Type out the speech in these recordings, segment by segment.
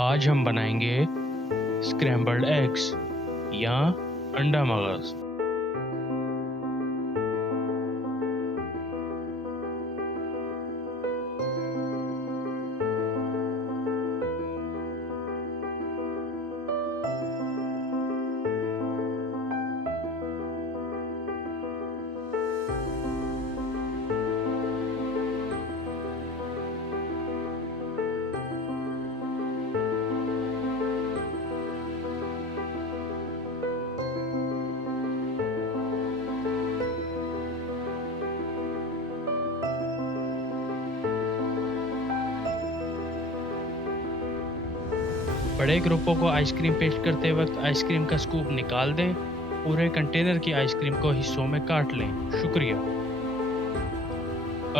आज हम बनाएंगे स्क्रैम्बल्ड एग्स या अंडा मगज। बड़े ग्रुपों को आइसक्रीम पेश करते वक्त आइसक्रीम का स्कूप निकाल दें। पूरे कंटेनर की आइसक्रीम को हिस्सों में काट लें। शुक्रिया।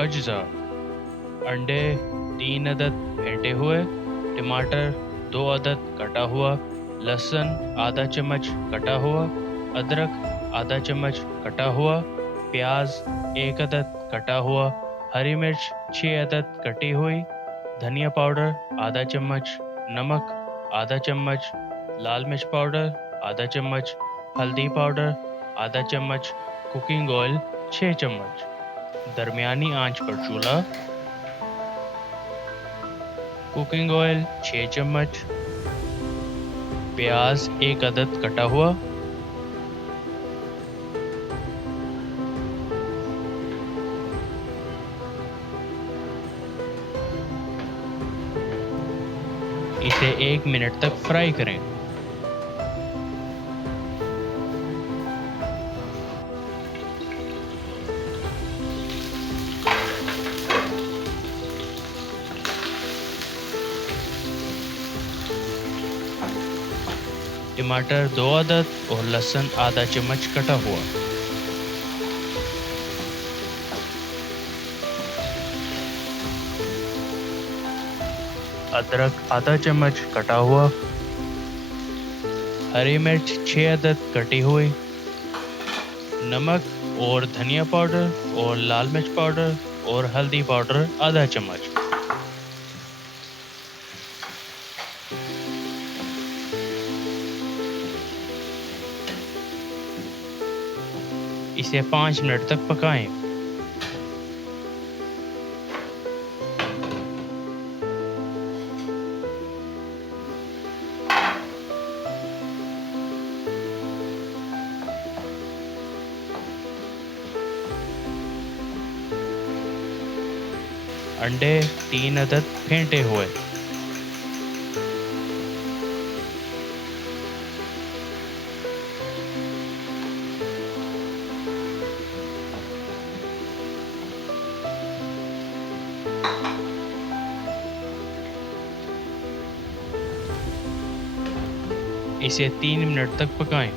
अज्जा: अंडे 3 अदद फेंटे हुए, टमाटर 2 अदद कटा हुआ, लहसुन आधा चम्मच कटा हुआ, अदरक आधा चम्मच कटा हुआ, प्याज 1 अदद कटा हुआ, हरी मिर्च 6 अदद कटी हुई, धनिया पाउडर आधा चम्मच, नमक आधा चम्मच, लाल मिर्च पाउडर आधा चम्मच, हल्दी पाउडर आधा चम्मच, कुकिंग ऑयल 6 चम्मच। दरमियानी आंच पर चूल्हा। कुकिंग ऑयल 6 चम्मच, प्याज 1 अदद कटा हुआ, इसे 1 मिनट तक फ्राई करें। टमाटर 2 अदद और लहसुन आधा चम्मच कटा हुआ। अदरक आधा चम्मच कटा हुआ, हरी मिर्च 6 अदद कटी हुई, नमक और धनिया पाउडर और लाल मिर्च पाउडर और हल्दी पाउडर आधा चम्मच। इसे 5 मिनट तक पकाएं। अंडे 3 अदद फेंटे हुए। इसे 3 मिनट तक पकाएं।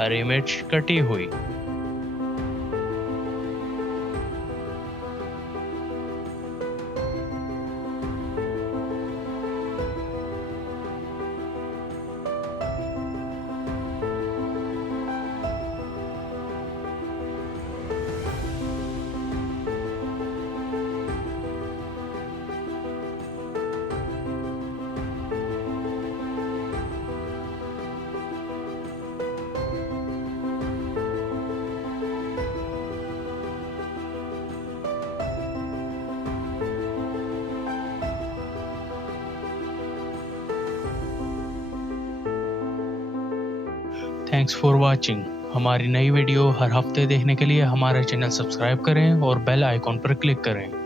हरी मिर्च कटी हुई। Thanks for watching. हमारी नई वीडियो हर हफ्ते देखने के लिए हमारा चैनल सब्सक्राइब करें और बेल आइकॉन पर क्लिक करें।